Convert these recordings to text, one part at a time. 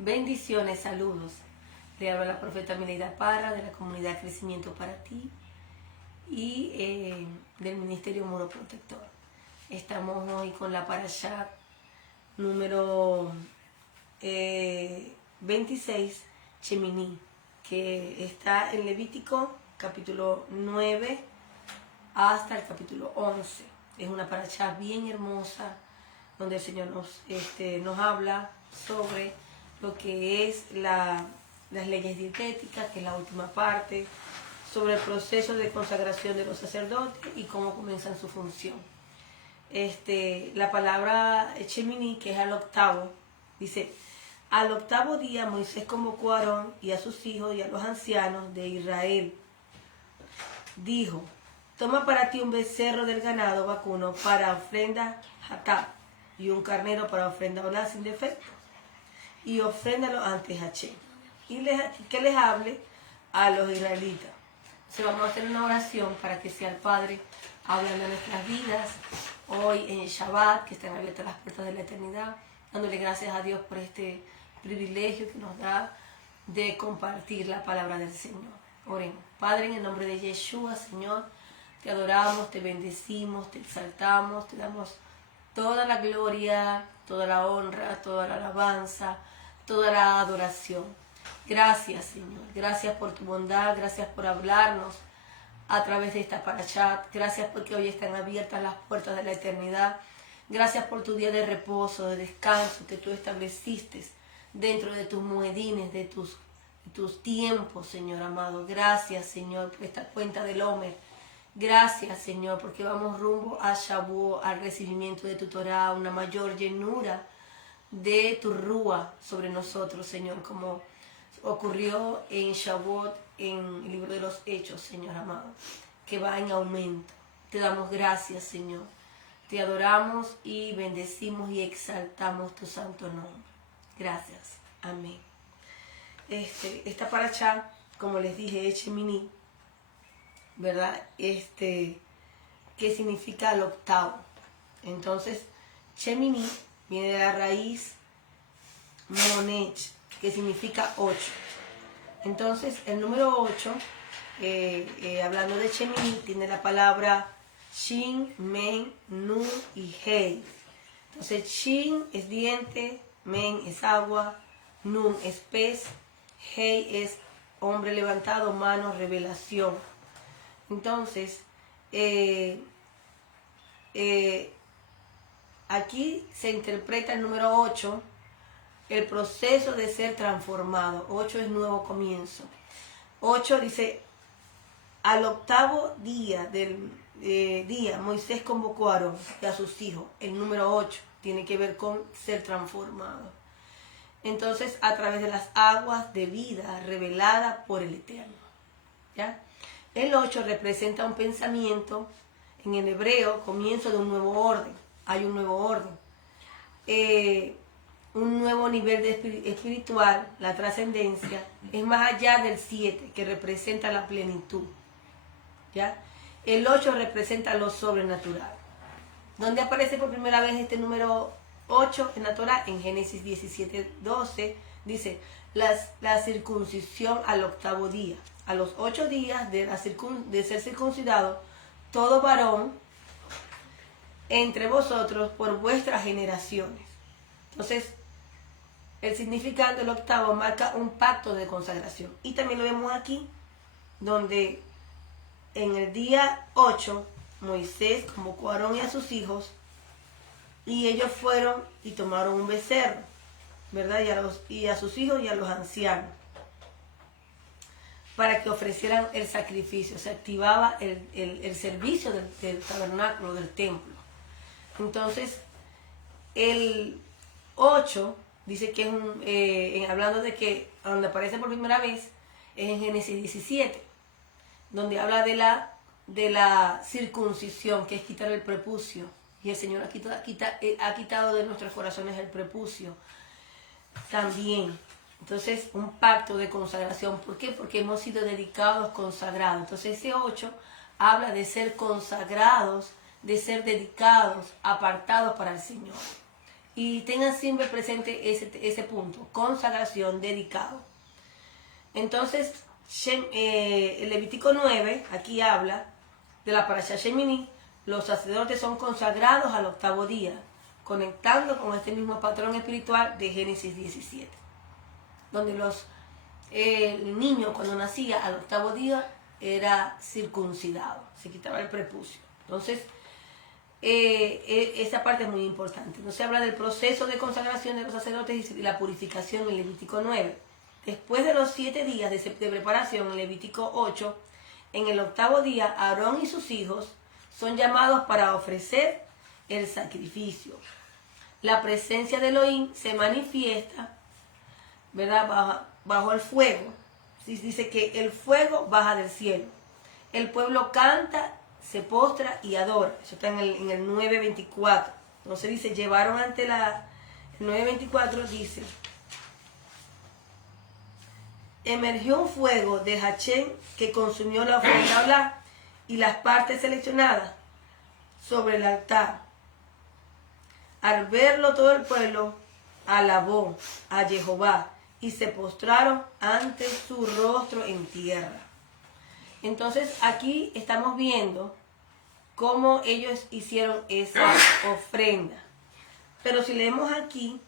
Bendiciones, saludos. Le habla la profeta Mileida Parra de la comunidad Crecimiento para Ti y del Ministerio Muro Protector. Estamos hoy con la parashá número 26, Shemini, que está en Levítico capítulo 9 hasta el capítulo 11. Es una parashá bien hermosa donde el Señor nos habla sobre lo que es las leyes dietéticas, que es la última parte, sobre el proceso de consagración de los sacerdotes y cómo comienzan su función. La palabra Shemini, que es al octavo, dice: al octavo día Moisés convocó a Aarón y a sus hijos y a los ancianos de Israel. Dijo: toma para ti un becerro del ganado vacuno para ofrenda hatá y un carnero para ofrenda olá sin defecto, y ofréndalo ante Hashem, y que les hable a los israelitas. Entonces vamos a hacer una oración para que sea el Padre hablando de nuestras vidas hoy en el Shabbat, que están abiertas las puertas de la eternidad, dándole gracias a Dios por este privilegio que nos da de compartir la palabra del Señor. Oremos. Padre, en el nombre de Yeshua, Señor, te adoramos, te bendecimos, te exaltamos, te damos toda la gloria, toda la honra, toda la alabanza, toda la adoración. Gracias, Señor. Gracias por tu bondad, gracias por hablarnos a través de esta parashá. Gracias porque hoy están abiertas las puertas de la eternidad. Gracias por tu día de reposo, de descanso que tú estableciste dentro de tus muedines, de tus tiempos, Señor amado. Gracias, Señor, por esta cuenta del Omer. Gracias, Señor, porque vamos rumbo a Shavuot, al recibimiento de tu Torah, una mayor llenura de tu Rúa sobre nosotros, Señor, como ocurrió en Shavuot, en el libro de los Hechos, Señor amado, que va en aumento. Te damos gracias, Señor. Te adoramos y bendecimos y exaltamos tu santo nombre. Gracias. Amén. Esta parashá, como les dije, es Shemini, ¿verdad? Que significa el octavo. Entonces, Shemini viene de la raíz Monech, que significa 8. Entonces, el número 8, hablando de Shemini, tiene la palabra Shin, Men, Nun y Hei. Entonces, Shin es diente, Men es agua, Nun es pez, Hei es hombre levantado, mano, revelación. Entonces, aquí se interpreta el número 8, el proceso de ser transformado. 8 es nuevo comienzo. 8 dice: al octavo día Moisés convocó a Aarón y a sus hijos. El número 8 tiene que ver con ser transformado. Entonces, a través de las aguas de vida revelada por el Eterno. ¿Ya? El 8 representa un pensamiento, en el hebreo, comienzo de un nuevo orden. Hay un nuevo orden. Un nuevo nivel espiritual, la trascendencia, es más allá del 7, que representa la plenitud. ¿Ya? El 8 representa lo sobrenatural. ¿Dónde aparece por primera vez este número 8 en la Torah? En Génesis 17:12 dice: la circuncisión al octavo día. A los 8 días de ser circuncidado, todo varón entre vosotros por vuestras generaciones. Entonces, el significado del octavo marca un pacto de consagración. Y también lo vemos aquí, donde en el día 8, Moisés convocó a Aarón y a sus hijos, y ellos fueron y tomaron un becerro, ¿verdad? Y a sus hijos y a los ancianos, para que ofrecieran el sacrificio. Se activaba el servicio del tabernáculo, del templo. Entonces, el 8 dice que es hablando de que donde aparece por primera vez es en Génesis 17, donde habla de la circuncisión, que es quitar el prepucio. Y el Señor ha quitado de nuestros corazones el prepucio también. Entonces, un pacto de consagración. ¿Por qué? Porque hemos sido dedicados, consagrados. Entonces, ese 8 habla de ser consagrados, de ser dedicados, apartados para el Señor. Y tengan siempre presente ese punto, consagración, dedicado. Entonces, el Levítico 9, aquí habla de la parashá Shemini. Los sacerdotes son consagrados al octavo día, conectando con este mismo patrón espiritual de Génesis 17, donde el niño cuando nacía al octavo día era circuncidado, se quitaba el prepucio. Entonces, esa parte es muy importante. No se habla del proceso de consagración de los sacerdotes y la purificación en Levítico 9. Después de los 7 días de preparación en Levítico 8, en el octavo día, Aarón y sus hijos son llamados para ofrecer el sacrificio. La presencia de Elohim se manifiesta, ¿verdad?, bajo el fuego. Dice que el fuego baja del cielo. El pueblo canta, se postra y adora. Eso está en el 9:24. Entonces dice, llevaron ante el 9:24, dice, emergió un fuego de Hachén que consumió la ofrenda olá y las partes seleccionadas sobre el altar. Al verlo todo el pueblo alabó a Jehová y se postraron ante su rostro en tierra. Entonces aquí estamos viendo cómo ellos hicieron esa ofrenda. Pero si leemos aquí,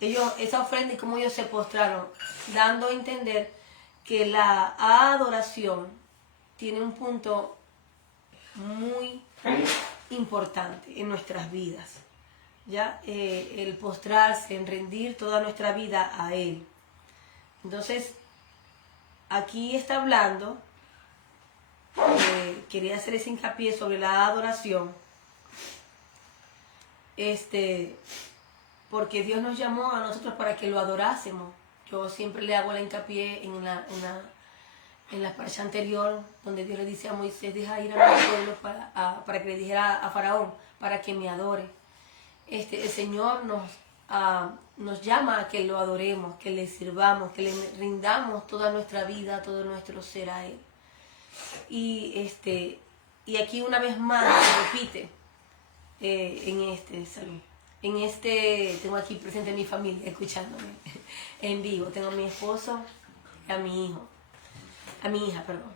esa ofrenda y cómo ellos se postraron, dando a entender que la adoración tiene un punto muy importante en nuestras vidas. ¿Ya? El postrarse, en rendir toda nuestra vida a Él. Entonces, aquí está hablando, quería hacer ese hincapié sobre la adoración, porque Dios nos llamó a nosotros para que lo adorásemos. Yo siempre le hago el hincapié en la parasha anterior, donde Dios le dice a Moisés, deja ir a mi pueblo para que le dijera a Faraón, para que me adore. El Señor nos llama a que lo adoremos, que le sirvamos, que le rindamos toda nuestra vida, todo nuestro ser a Él. Y aquí una vez más se repite salud. Tengo aquí presente a mi familia escuchándome en vivo. Tengo a mi esposo y a mi hija, perdón.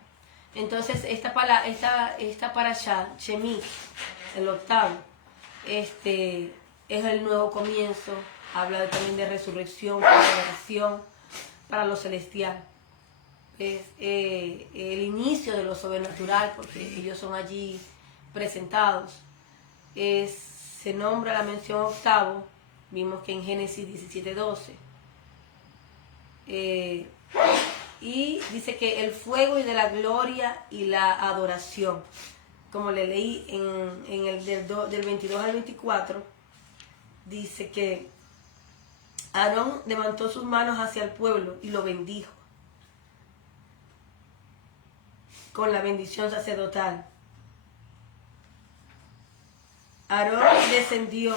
Entonces esta parashá, Shemini, el octavo, es el nuevo comienzo. Habla también de resurrección, consagración para lo celestial. Es el inicio de lo sobrenatural, porque ellos son allí presentados. Se nombra la mención octavo, vimos que en Génesis 17:12. Y dice que el fuego y de la gloria y la adoración. Como le leí en el del 22 al 24, dice que Aarón levantó sus manos hacia el pueblo y lo bendijo con la bendición sacerdotal. Aarón descendió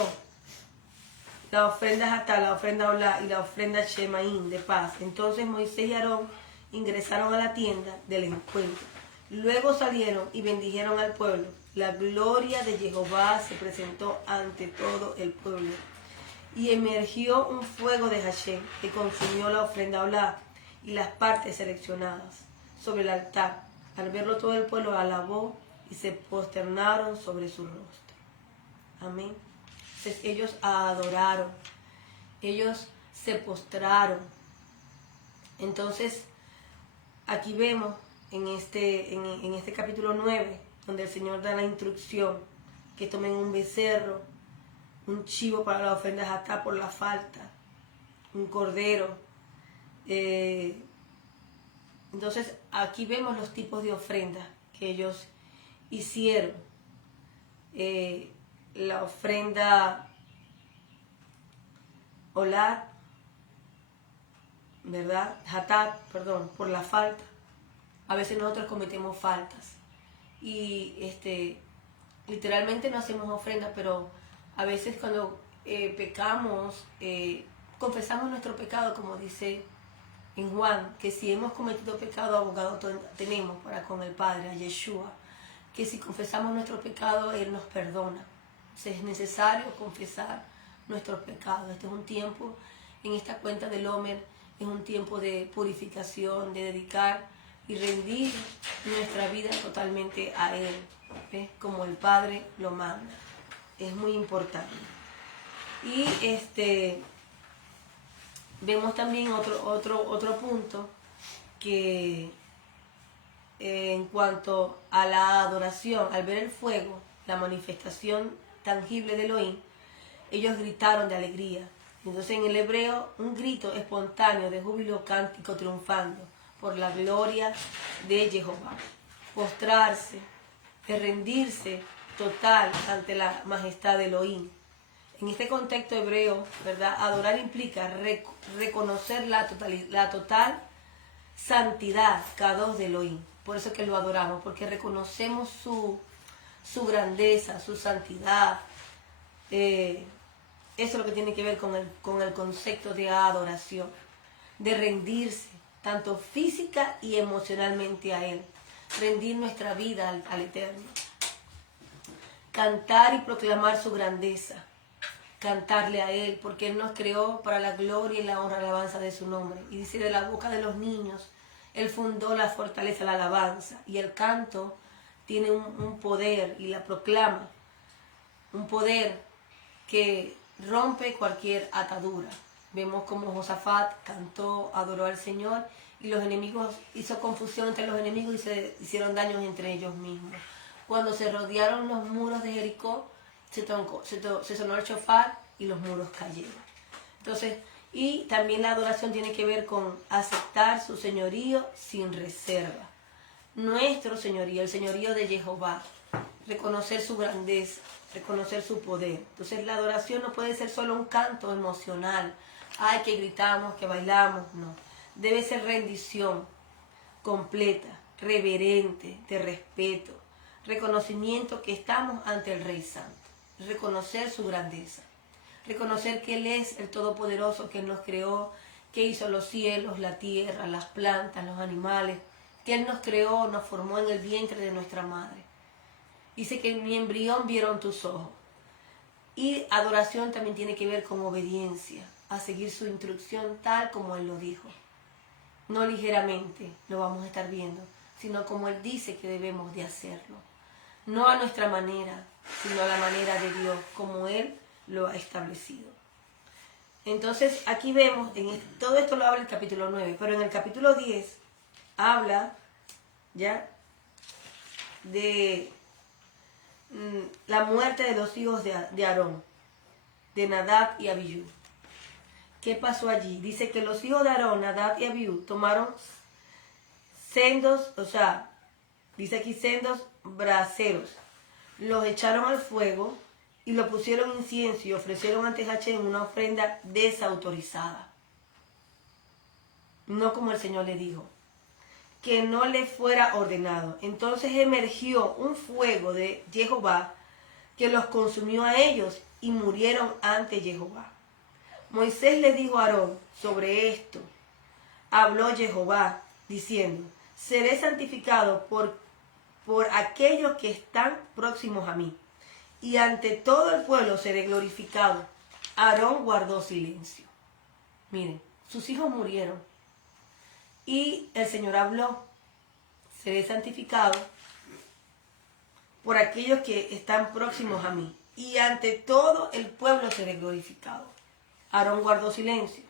la ofrenda Hatá, la ofrenda Olá y la ofrenda Shemaín de paz. Entonces Moisés y Aarón ingresaron a la tienda del encuentro. Luego salieron y bendijeron al pueblo. La gloria de Jehová se presentó ante todo el pueblo. Y emergió un fuego de Hachén que consumió la ofrenda Olá y las partes seleccionadas sobre el altar. Al verlo todo el pueblo alabó y se posternaron sobre su rostro. Amén. Entonces ellos adoraron, ellos se postraron. Entonces aquí vemos en este capítulo 9, donde el Señor da la instrucción que tomen un becerro, un chivo para la ofrenda Hatá por la falta, un cordero. Entonces aquí vemos los tipos de ofrendas que ellos hicieron. La ofrenda Olá, ¿verdad? Hatá, perdón, por la falta. A veces nosotros cometemos faltas y literalmente no hacemos ofrendas, pero a veces cuando pecamos, confesamos nuestro pecado, como dice en Juan, que si hemos cometido pecado, abogado tenemos para con el Padre, a Yeshua, que si confesamos nuestro pecado, Él nos perdona. Entonces es necesario confesar nuestros pecados. Este es un tiempo, en esta cuenta del Omer, es un tiempo de purificación, de dedicar y rendir nuestra vida totalmente a Él, ¿ves? Como el Padre lo manda. Es muy importante. Y vemos también otro punto que en cuanto a la adoración, al ver el fuego, la manifestación tangible de Elohim, ellos gritaron de alegría. Entonces en el hebreo, un grito espontáneo de júbilo cántico triunfando por la gloria de Jehová. Postrarse, de rendirse total ante la majestad de Elohim. En este contexto hebreo, ¿verdad? Adorar implica reconocer la total santidad, Kadosh de Elohim. Por eso es que lo adoramos, porque reconocemos su grandeza, su santidad. Eso es lo que tiene que ver con el concepto de adoración, de rendirse, tanto física y emocionalmente a Él. Rendir nuestra vida al Eterno. Cantar y proclamar su grandeza. Cantarle a Él, porque Él nos creó para la gloria y la honra, alabanza de su nombre. Y dice, de la boca de los niños, Él fundó la fortaleza, la alabanza. Y el canto tiene un poder, y la proclama, un poder que rompe cualquier atadura. Vemos como Josafat cantó, adoró al Señor, y los enemigos, hizo confusión entre los enemigos y se hicieron daños entre ellos mismos. Cuando se rodearon los muros de Jericó, se sonó el shofar y los muros cayeron. Entonces, y también la adoración tiene que ver con aceptar su señorío sin reserva. Nuestro señorío, el señorío de Jehová, reconocer su grandeza, reconocer su poder. Entonces la adoración no puede ser solo un canto emocional, ay, que gritamos, que bailamos, no. Debe ser rendición completa, reverente, de respeto, reconocimiento que estamos ante el Rey Santo, reconocer su grandeza, reconocer que Él es el Todopoderoso, que nos creó, que hizo los cielos, la tierra, las plantas, los animales, que Él nos creó, nos formó en el vientre de nuestra madre. Dice que en mi embrión vieron tus ojos. Y adoración también tiene que ver con obediencia, a seguir su instrucción tal como Él lo dijo. No ligeramente lo vamos a estar viendo, sino como Él dice que debemos de hacerlo. No a nuestra manera, sino a la manera de Dios, como Él lo ha establecido. Entonces aquí vemos, todo esto lo habla el capítulo 9, pero en el capítulo 10 habla ya de la muerte de los hijos de Aarón, de Nadab y Abiú. ¿Qué pasó allí? Dice que los hijos de Aarón, Nadab y Abiú, tomaron sendos, dice aquí sendos braseros, los echaron al fuego y lo pusieron incienso y ofrecieron ante Hachén una ofrenda desautorizada. No como el Señor le dijo, que no le fuera ordenado. Entonces emergió un fuego de Jehová que los consumió a ellos y murieron ante Jehová. Moisés le dijo a Aarón sobre esto. Habló Jehová diciendo, seré santificado por aquellos que están próximos a mí, y ante todo el pueblo seré glorificado. Aarón guardó silencio. Miren, sus hijos murieron. Y el Señor habló, seré santificado por aquellos que están próximos a mí, y ante todo el pueblo seré glorificado. Aarón guardó silencio.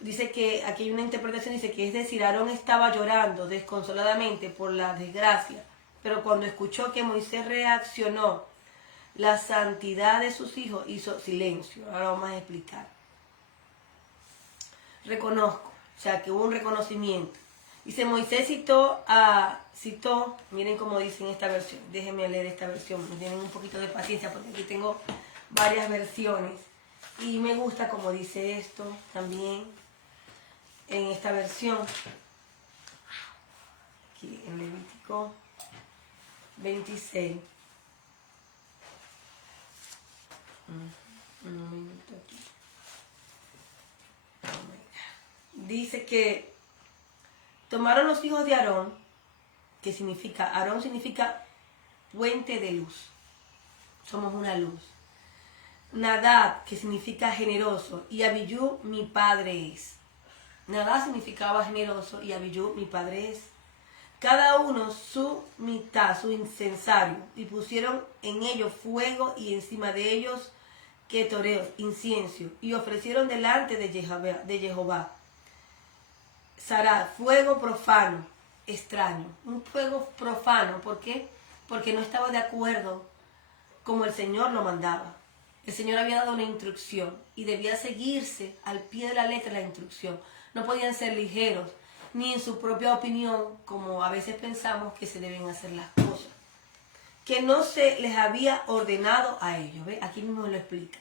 Dice que, aquí hay una interpretación, dice que es decir, Aarón estaba llorando desconsoladamente por la desgracia, pero cuando escuchó que Moisés reaccionó, la santidad de sus hijos hizo silencio. Ahora vamos a explicar. Reconozco. O sea, que hubo un reconocimiento. Dice, Moisés citó, miren cómo dice en esta versión. Déjenme leer esta versión, me tienen un poquito de paciencia porque aquí tengo varias versiones. Y me gusta como dice esto también en esta versión. Aquí en Levítico 26. Un minuto aquí. Dice que tomaron los hijos de Aarón, que significa, Aarón significa puente de luz. Somos una luz. Nadab, que significa generoso, y Abiyú, mi padre es. Nadab significaba generoso y Abiyú, mi padre es. Cada uno su mitad, su incensario, y pusieron en ellos fuego y encima de ellos quetoreos, incienso, y ofrecieron delante de Jehová. Sará, fuego profano, extraño. Un fuego profano, ¿por qué? Porque no estaba de acuerdo como el Señor lo mandaba. El Señor había dado una instrucción y debía seguirse al pie de la letra la instrucción. No podían ser ligeros, ni en su propia opinión, como a veces pensamos que se deben hacer las cosas. Que no se les había ordenado a ellos. ¿Ve? Aquí mismo lo explica.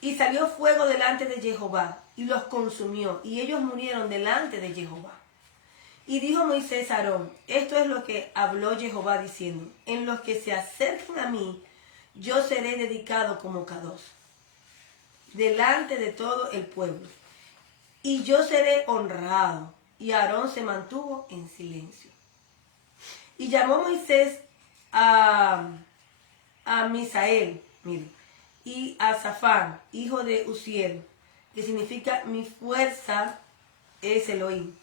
Y salió fuego delante de Jehová y los consumió, y ellos murieron delante de Jehová. Y dijo Moisés a Aarón, esto es lo que habló Jehová diciendo, en los que se acerquen a mí, yo seré dedicado como Kadosh, delante de todo el pueblo, y yo seré honrado. Y Aarón se mantuvo en silencio. Y llamó Moisés a Misael, mire, y a Zafán, hijo de Uziel, que significa mi fuerza es Elohim,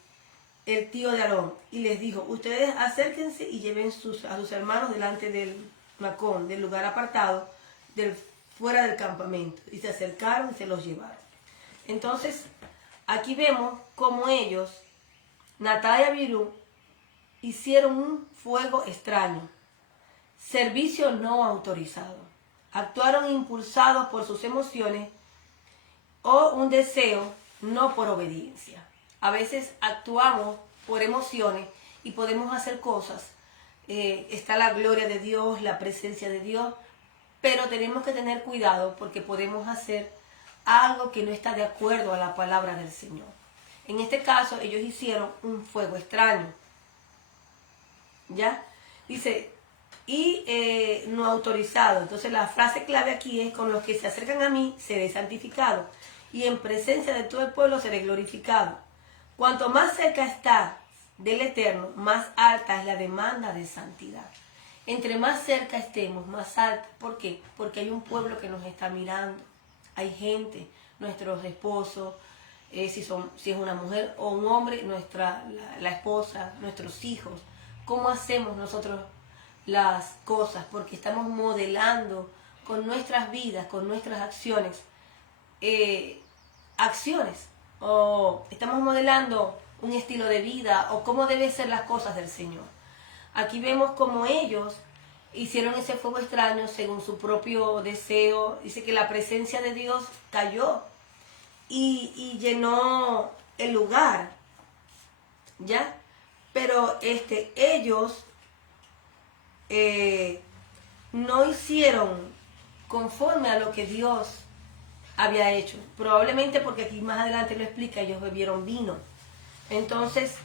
el tío de Aarón, y les dijo, ustedes acérquense y lleven a sus hermanos delante del Macón, del lugar apartado, fuera del campamento. Y se acercaron y se los llevaron. Entonces, aquí vemos cómo ellos, Nadab y Abirú, hicieron un fuego extraño, servicio no autorizado. Actuaron impulsados por sus emociones o un deseo, no por obediencia. A veces actuamos por emociones y podemos hacer cosas. Está la gloria de Dios, la presencia de Dios, pero tenemos que tener cuidado porque podemos hacer algo que no está de acuerdo a la palabra del Señor. En este caso, ellos hicieron un fuego extraño. ¿Ya? Dice, y no autorizado. Entonces la frase clave aquí es, con los que se acercan a mí seré santificado, y en presencia de todo el pueblo seré glorificado. Cuanto más cerca está del Eterno, más alta es la demanda de santidad. Entre más cerca estemos, más alta. ¿Por qué? Porque hay un pueblo que nos está mirando. Hay gente, nuestros esposos, si es una mujer o un hombre, la esposa, nuestros hijos. ¿Cómo hacemos nosotros las cosas? Porque estamos modelando con nuestras vidas, con nuestras acciones, o estamos modelando un estilo de vida o cómo deben ser las cosas del Señor. Aquí vemos cómo ellos hicieron ese fuego extraño según su propio deseo. Dice que la presencia de Dios cayó y llenó el lugar, ¿ya? Pero ellos no hicieron conforme a lo que Dios había hecho. Probablemente porque aquí más adelante lo explica, ellos bebieron vino. Entonces,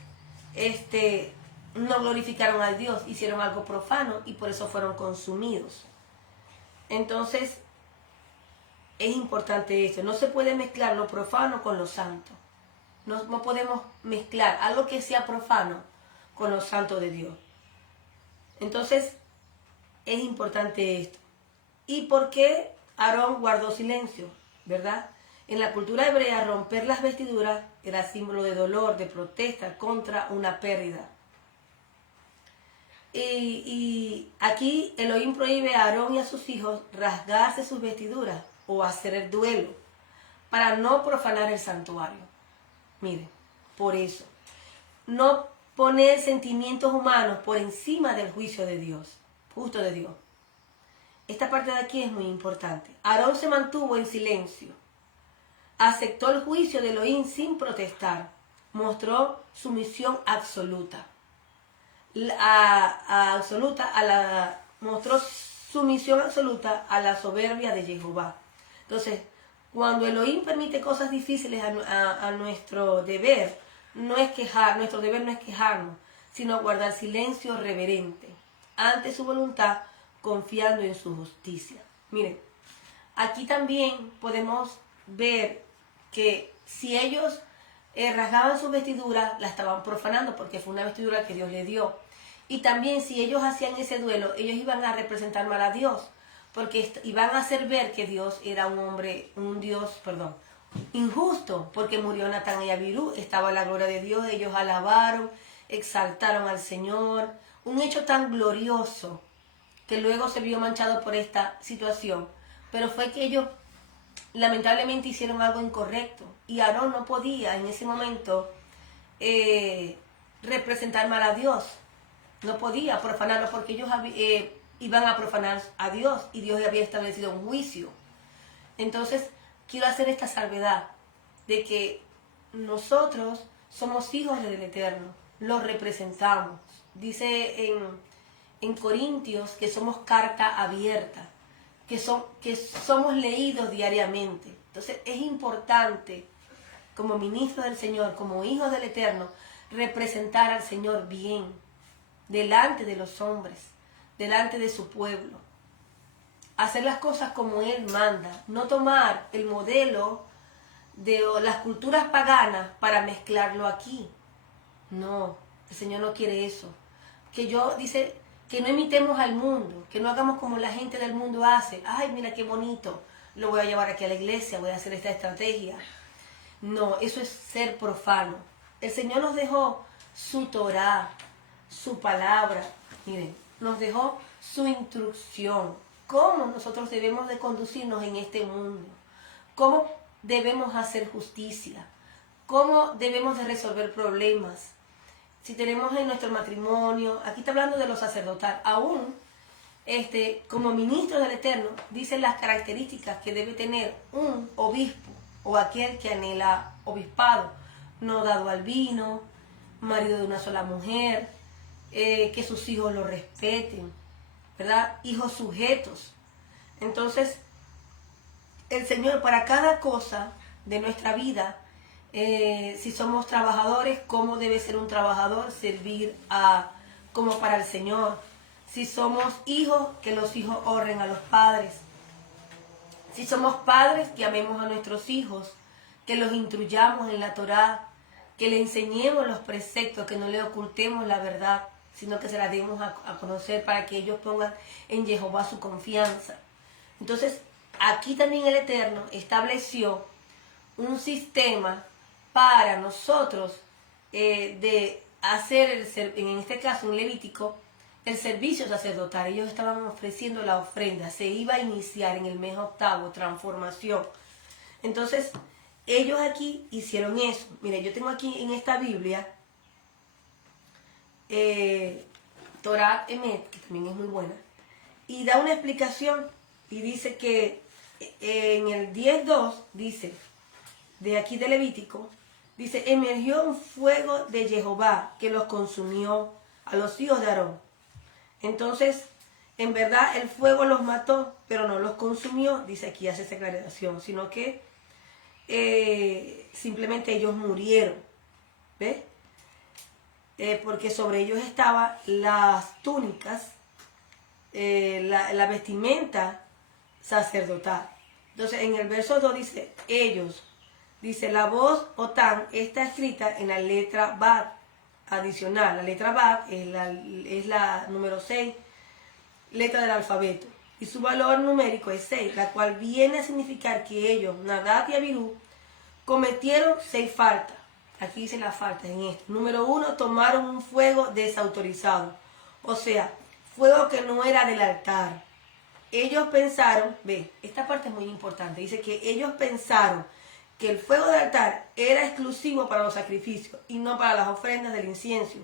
no glorificaron a Dios, hicieron algo profano y por eso fueron consumidos. Entonces, es importante esto. No se puede mezclar lo profano con lo santo. No podemos mezclar algo que sea profano con lo santo de Dios. Entonces, es importante esto. ¿Y por qué Aarón guardó silencio? ¿Verdad? En la cultura hebrea, romper las vestiduras era símbolo de dolor, de protesta contra una pérdida. Y aquí Elohim prohíbe a Aarón y a sus hijos rasgarse sus vestiduras o hacer el duelo para no profanar el santuario. Miren, por eso, no poner sentimientos humanos por encima del juicio de Dios, justo de Dios. Esta parte de aquí es muy importante. Aarón se mantuvo en silencio, aceptó el juicio de Elohim sin protestar, mostró sumisión absoluta. Mostró sumisión absoluta a la soberbia de Jehová. Entonces, cuando Elohim permite cosas difíciles a nuestro deber, nuestro deber no es quejarnos, sino guardar silencio reverente ante su voluntad, confiando en su justicia. Miren, aquí también podemos ver que si ellos rasgaban su vestidura, la estaban profanando porque fue una vestidura que Dios le dio. Y también si ellos hacían ese duelo, ellos iban a representar mal a Dios, porque iban a hacer ver que Dios era un Dios, injusto, porque murió Natán y Abirú, estaba la gloria de Dios, ellos alabaron, exaltaron al Señor, un hecho tan glorioso que luego se vio manchado por esta situación, pero fue que ellos lamentablemente hicieron algo incorrecto y Aarón no podía en ese momento representar mal a Dios, no podía profanarlo porque ellos iban a profanar a Dios y Dios había establecido un juicio. Entonces quiero hacer esta salvedad de que nosotros somos hijos del Eterno, los representamos. Dice en Corintios que somos carta abierta, que somos leídos diariamente. Entonces es importante, como ministros del Señor, como hijos del Eterno, representar al Señor bien, delante de los hombres, delante de su pueblo. Hacer las cosas como Él manda, no tomar el modelo de las culturas paganas para mezclarlo aquí. No, el Señor no quiere eso. Dice que no imitemos al mundo, que no hagamos como la gente del mundo hace. Ay, mira qué bonito, lo voy a llevar aquí a la iglesia, voy a hacer esta estrategia. No, eso es ser profano. El Señor nos dejó su Torá, su palabra, miren, nos dejó su instrucción, cómo nosotros debemos de conducirnos en este mundo, cómo debemos hacer justicia, cómo debemos de resolver problemas. Si tenemos en nuestro matrimonio, aquí está hablando de lo sacerdotal, aún como ministro del Eterno, dicen las características que debe tener un obispo o aquel que anhela obispado, no dado al vino, marido de una sola mujer, que sus hijos lo respeten, ¿verdad? Hijos sujetos. Entonces, el Señor para cada cosa de nuestra vida, si somos trabajadores, cómo debe ser un trabajador, servir como para el Señor. Si somos hijos, que los hijos honren a los padres. Si somos padres, que amemos a nuestros hijos, que los instruyamos en la Torá, que le enseñemos los preceptos, que no le ocultemos la verdad, sino que se la demos a conocer para que ellos pongan en Jehová su confianza. Entonces, aquí también el Eterno estableció un sistema para nosotros de hacer, en este caso en Levítico, el servicio sacerdotal. Ellos estaban ofreciendo la ofrenda, se iba a iniciar en el mes octavo, transformación. Entonces, ellos aquí hicieron eso. Mire, yo tengo aquí en esta Biblia, Torat Emet, que también es muy buena, y da una explicación y dice que en el 10.2 dice, de aquí de Levítico, dice, emergió un fuego de Jehová que los consumió a los hijos de Aarón. Entonces, en verdad el fuego los mató, pero no los consumió, dice aquí, hace esa aclaración, sino que simplemente ellos murieron, ¿ves? Porque sobre ellos estaban las túnicas, la vestimenta sacerdotal. Entonces en el verso 2 dice, ellos, dice la voz Otán está escrita en la letra Bab adicional. La letra Bab es la número 6, letra del alfabeto. Y su valor numérico es 6, la cual viene a significar que ellos, Nadab y Abirú, cometieron 6 faltas. Aquí dice las faltas en esto. Número 1, tomaron un fuego desautorizado. O sea, fuego que no era del altar. Ellos pensaron, ve, esta parte es muy importante. Dice que ellos pensaron que el fuego del altar era exclusivo para los sacrificios y no para las ofrendas del incienso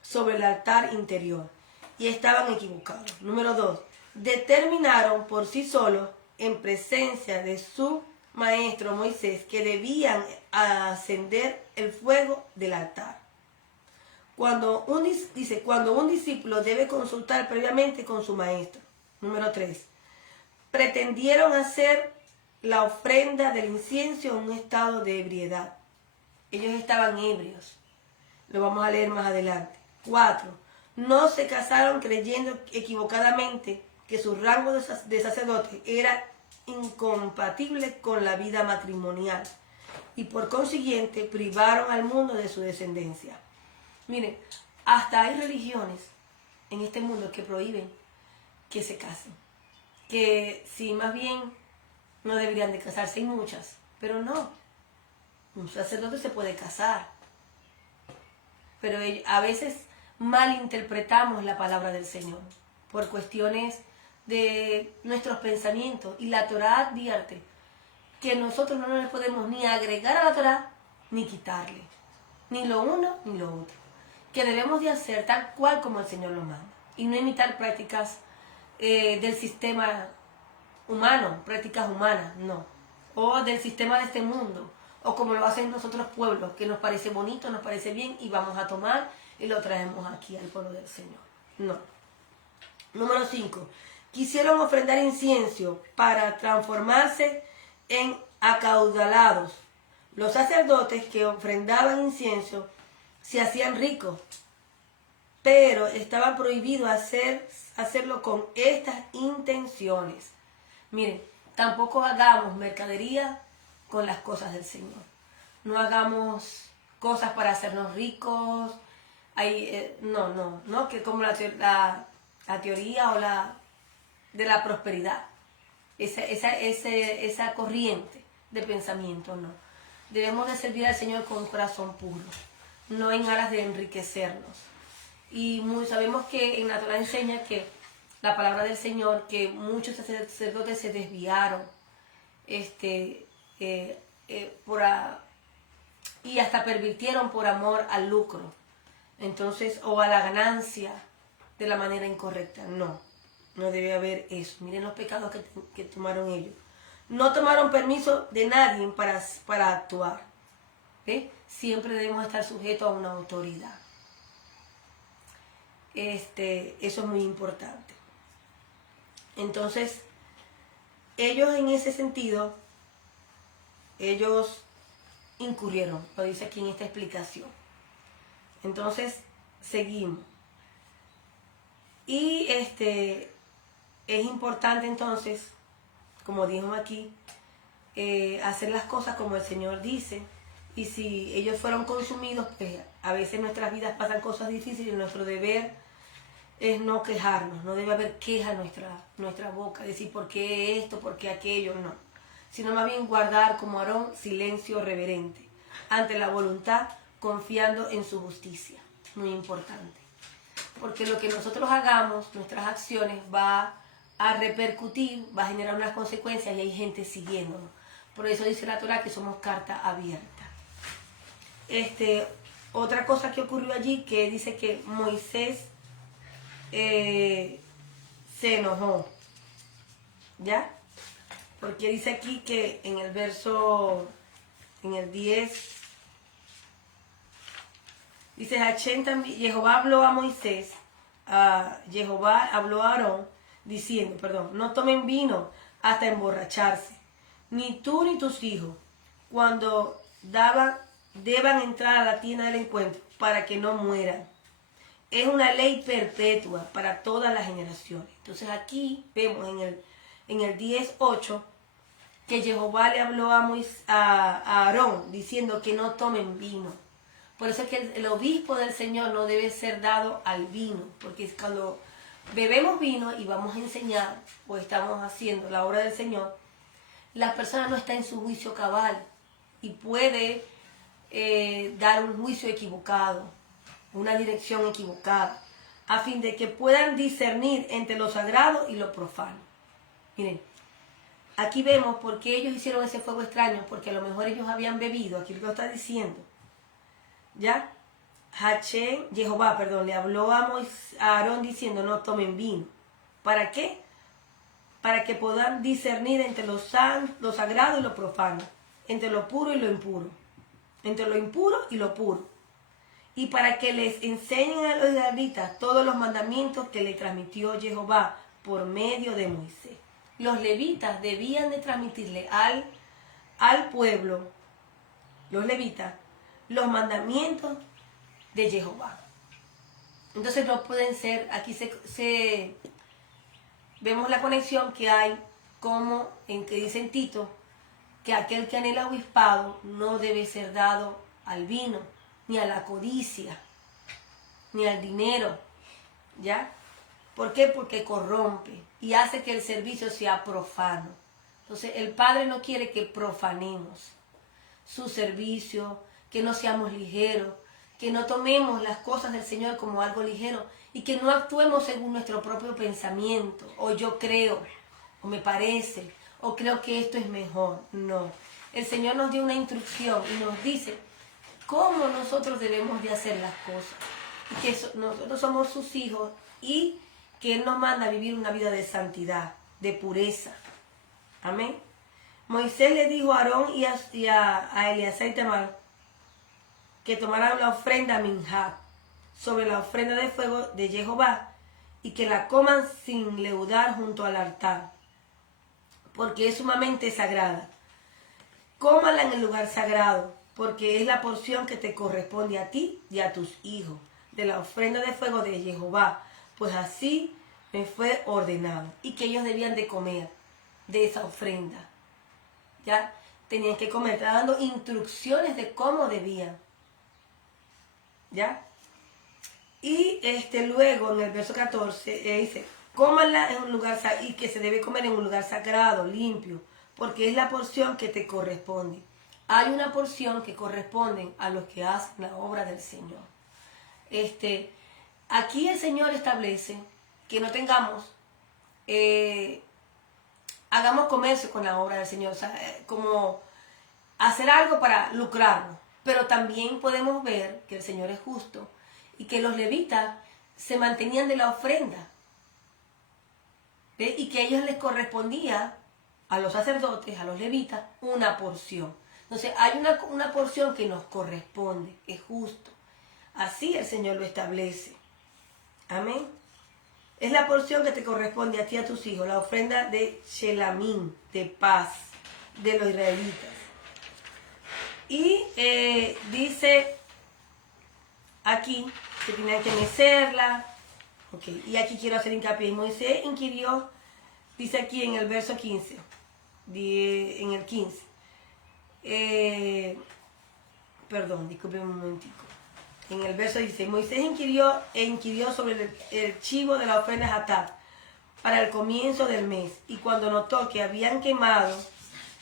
sobre el altar interior. Y estaban equivocados. Número 2, determinaron por sí solos, en presencia de su maestro Moisés, que debían ascender el fuego del altar. Cuando un discípulo debe consultar previamente con su maestro. Número 3, pretendieron hacer la ofrenda del incienso en un estado de ebriedad. Ellos estaban ebrios. Lo vamos a leer más adelante. 4, no se casaron creyendo equivocadamente que su rango de sacerdote era incompatible con la vida matrimonial y por consiguiente privaron al mundo de su descendencia. Miren, hasta hay religiones en este mundo que prohíben que se casen. que sí, más bien no deberían de casarse, hay muchas, pero no, un sacerdote se puede casar, pero a veces malinterpretamos la palabra del Señor por cuestiones de nuestros pensamientos, y la Torá advierte que nosotros no le podemos ni agregar a la Torá ni quitarle, ni lo uno ni lo otro, que debemos de hacer tal cual como el Señor lo manda y no imitar prácticas del sistema humano, prácticas humanas, no, o del sistema de este mundo, o como lo hacen los otros pueblos, que nos parece bonito, nos parece bien y vamos a tomar y lo traemos aquí al pueblo del Señor. No. Número 5. Quisieron ofrendar incienso para transformarse en acaudalados. Los sacerdotes que ofrendaban incienso se hacían ricos, pero estaba prohibido hacerlo con estas intenciones. Miren, tampoco hagamos mercadería con las cosas del Señor. No hagamos cosas para hacernos ricos. No, que como la teoría o de la prosperidad. Esa corriente de pensamiento, no. Debemos de servir al Señor con un corazón puro, no en aras de enriquecernos. Y sabemos que en la Torá enseña que la palabra del Señor, que muchos sacerdotes se desviaron y hasta pervirtieron por amor al lucro, entonces, o a la ganancia de la manera incorrecta. No debe haber eso. Miren los pecados que tomaron ellos. No tomaron permiso de nadie para actuar. ¿Ve? Siempre debemos estar sujetos a una autoridad. Eso es muy importante. Entonces, ellos en ese sentido, ellos incurrieron, lo dice aquí en esta explicación. Entonces, seguimos. Y es importante entonces, como dijimos aquí, hacer las cosas como el Señor dice. Y si ellos fueron consumidos, pues a veces en nuestras vidas pasan cosas difíciles y nuestro deber es no quejarnos. No debe haber queja en nuestra boca, decir por qué esto, por qué aquello, no. Sino más bien guardar como Aarón silencio reverente ante la voluntad, confiando en su justicia. Muy importante. Porque lo que nosotros hagamos, nuestras acciones, va a repercutir, va a generar unas consecuencias y hay gente siguiéndonos. Por eso dice la Torá que somos carta abierta. Otra cosa que ocurrió allí, que dice que Moisés se enojó, ¿ya? Porque dice aquí que en el 10, dice, Jehová habló a Moisés, Jehová habló a Aarón, diciendo, no tomen vino hasta emborracharse, ni tú ni tus hijos, cuando deban entrar a la tienda del encuentro, para que no mueran. Es una ley perpetua para todas las generaciones. Entonces aquí vemos en el 10:8 que Jehová le habló a Aarón diciendo que no tomen vino. Por eso es que el obispo del Señor no debe ser dado al vino, porque cuando bebemos vino y vamos a enseñar o estamos haciendo la obra del Señor, la persona no está en su juicio cabal y puede dar un juicio equivocado, una dirección equivocada, a fin de que puedan discernir entre lo sagrado y lo profano. Miren, aquí vemos por qué ellos hicieron ese fuego extraño, porque a lo mejor ellos habían bebido, aquí lo está diciendo, ¿ya? Jehová le habló a Aarón diciendo, no tomen vino. ¿Para qué? Para que puedan discernir entre lo sagrado y lo profano, entre lo puro y lo impuro, entre lo impuro y lo puro, y para que les enseñen a los israelitas todos los mandamientos que le transmitió Jehová por medio de Moisés. Los levitas debían de transmitirle al pueblo, los levitas, los mandamientos de Jehová. Entonces no pueden ser, aquí vemos la conexión que hay, como en que dice en Tito, que aquel que anhela obispado no debe ser dado al vino, ni a la codicia, ni al dinero, ¿ya? ¿Por qué? Porque corrompe y hace que el servicio sea profano. Entonces el Padre no quiere que profanemos su servicio, que no seamos ligeros, que no tomemos las cosas del Señor como algo ligero y que no actuemos según nuestro propio pensamiento, o yo creo, o me parece, o creo que esto es mejor. No. El Señor nos dio una instrucción y nos dice cómo nosotros debemos de hacer las cosas. Y que nosotros somos sus hijos y que Él nos manda a vivir una vida de santidad, de pureza. Amén. Moisés le dijo a Aarón y a Eleazar y Itamar que tomaran la ofrenda minjá sobre la ofrenda de fuego de Jehová y que la coman sin leudar junto al altar, porque es sumamente sagrada. Cómala en el lugar sagrado, porque es la porción que te corresponde a ti y a tus hijos, de la ofrenda de fuego de Jehová, pues así me fue ordenado. Y que ellos debían de comer de esa ofrenda. Ya tenían que comer, está dando instrucciones de cómo debían. ¿Ya? Y luego en el verso 14 dice, cómanla en un lugar y que se debe comer en un lugar sagrado, limpio, porque es la porción que te corresponde. Hay una porción que corresponde a los que hacen la obra del Señor. Aquí el Señor establece que no tengamos, hagamos comercio con la obra del Señor, o sea, como hacer algo para lucrarnos. Pero también podemos ver que el Señor es justo y que los levitas se mantenían de la ofrenda. ¿Ve? Y que a ellos les correspondía, a los sacerdotes, a los levitas, una porción. Entonces hay una porción que nos corresponde, es justo. Así el Señor lo establece. Amén. Es la porción que te corresponde a ti y a tus hijos, la ofrenda de Shelamín, de paz, de los israelitas. Y dice aquí que tenían que mecerla. Okay. Y aquí quiero hacer hincapié. Moisés inquirió, dice aquí en el verso 15, en el 15. Perdón, disculpen un momentico. En el verso dice, Moisés inquirió sobre el chivo de la ofrenda Hatat para el comienzo del mes. Y cuando notó que habían quemado,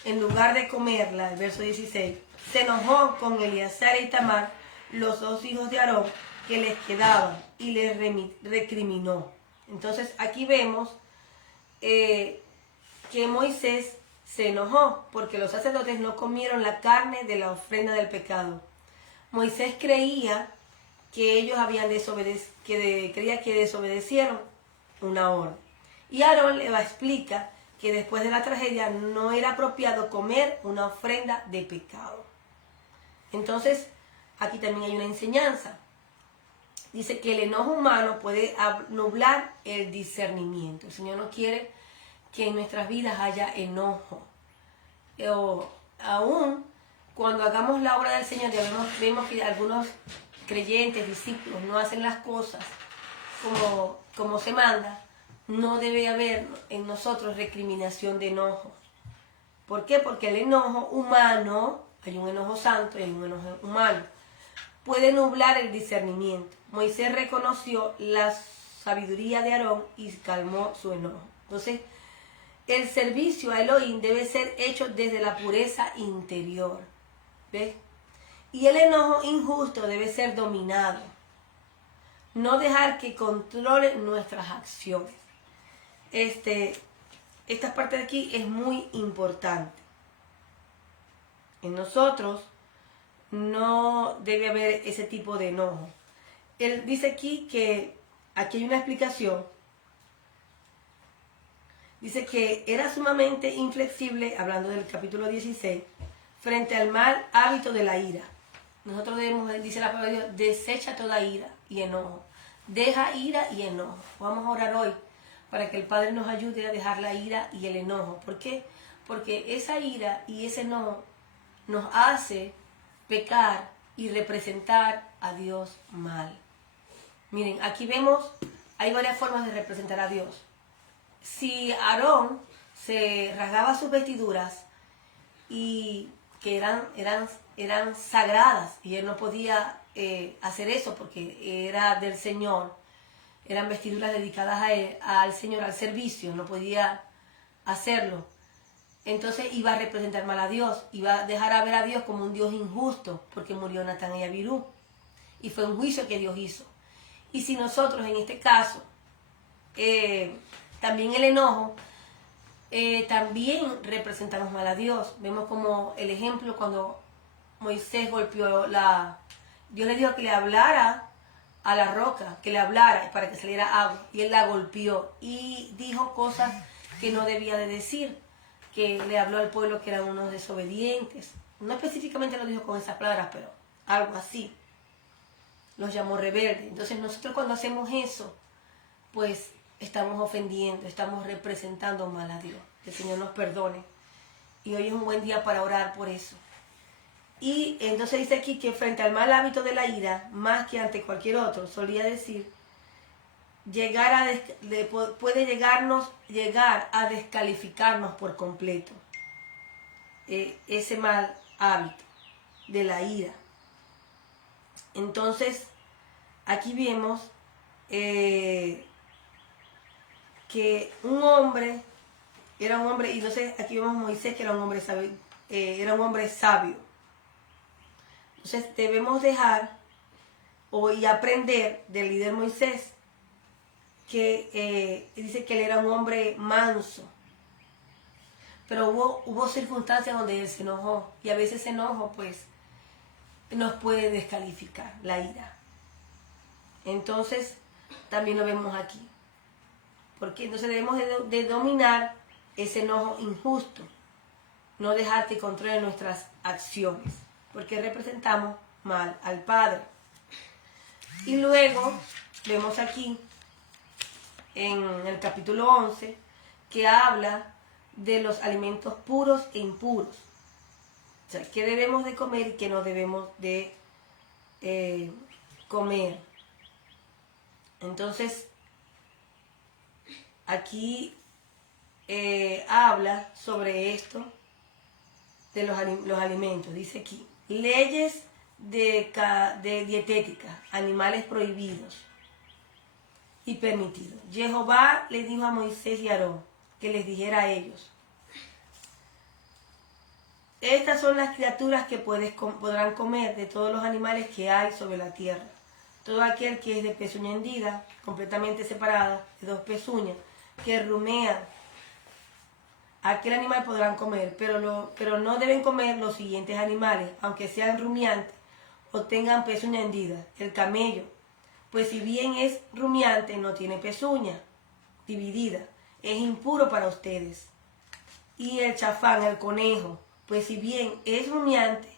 en lugar de comerla, el verso 16, se enojó con Eleazar y Itamar, los dos hijos de Aarón, que les quedaban, y les recriminó. Entonces aquí vemos que Moisés se enojó porque los sacerdotes no comieron la carne de la ofrenda del pecado. Moisés creía que ellos habían creía que desobedecieron una orden. Y Aarón le explica que después de la tragedia no era apropiado comer una ofrenda de pecado. Entonces, aquí también hay una enseñanza. Dice que el enojo humano puede nublar el discernimiento. El Señor no quiere que en nuestras vidas haya enojo. O aún cuando hagamos la obra del Señor, ya vemos que algunos creyentes, discípulos, no hacen las cosas como se manda. No debe haber en nosotros recriminación de enojo. ¿Por qué? Porque el enojo humano, hay un enojo santo y hay un enojo humano, puede nublar el discernimiento. Moisés reconoció la sabiduría de Aarón y calmó su enojo. Entonces, el servicio a Elohim debe ser hecho desde la pureza interior. ¿Ves? Y el enojo injusto debe ser dominado. No dejar que controle nuestras acciones. Esta parte de aquí es muy importante. En nosotros no debe haber ese tipo de enojo. Él dice aquí que, aquí hay una explicación. Dice que era sumamente inflexible, hablando del capítulo 16, frente al mal hábito de la ira. Nosotros debemos, dice la palabra de Dios, desecha toda ira y enojo. Deja ira y enojo. Vamos a orar hoy para que el Padre nos ayude a dejar la ira y el enojo. ¿Por qué? Porque esa ira y ese enojo nos hace pecar y representar a Dios mal. Miren, aquí vemos, hay varias formas de representar a Dios. Si Aarón se rasgaba sus vestiduras y que eran sagradas y él no podía hacer eso porque era del Señor, eran vestiduras dedicadas al Señor, al servicio, no podía hacerlo. Entonces iba a representar mal a Dios, iba a dejar a ver a Dios como un Dios injusto, porque murió Natán y Abirú. Y fue un juicio que Dios hizo. Y si nosotros en este caso, también el enojo, también representamos mal a Dios. Vemos como el ejemplo cuando Moisés golpeó Dios le dijo que le hablara a la roca, que le hablara para que saliera agua. Y él la golpeó y dijo cosas que no debía de decir, que le habló al pueblo que eran unos desobedientes. No específicamente lo dijo con esas palabras, pero algo así. Los llamó rebeldes. Entonces nosotros cuando hacemos eso, pues estamos ofendiendo, estamos representando mal a Dios. Que el Señor nos perdone. Y hoy es un buen día para orar por eso. Y entonces dice aquí que frente al mal hábito de la ira, más que ante cualquier otro, solía decir, puede llegar a descalificarnos por completo. Ese mal hábito de la ira. Entonces, aquí vemos que era un hombre, y entonces aquí vemos a Moisés que era un hombre sabio, Entonces debemos dejar y aprender del líder Moisés que dice que él era un hombre manso. Pero hubo circunstancias donde él se enojó. Y a veces ese enojo pues nos puede descalificar, la ira. Entonces también lo vemos aquí. Porque entonces debemos de dominar ese enojo injusto. No dejar que controle nuestras acciones. Porque representamos mal al Padre. Y luego vemos aquí en el capítulo 11 que habla de los alimentos puros e impuros. O sea, qué debemos de comer y qué no debemos de comer. Entonces, aquí habla sobre esto de los alimentos. Dice aquí, leyes de dietética, animales prohibidos y permitidos. Jehová le dijo a Moisés y a Aarón que les dijera a ellos, estas son las criaturas que podrán comer de todos los animales que hay sobre la tierra. Todo aquel que es de pezuña hendida, completamente separada, de dos pezuñas, que rumean, aquel animal podrán comer, pero no deben comer los siguientes animales, aunque sean rumiantes o tengan pezuña hendida. El camello, pues si bien es rumiante, no tiene pezuña dividida, es impuro para ustedes. Y el chafán, el conejo, pues si bien es rumiante,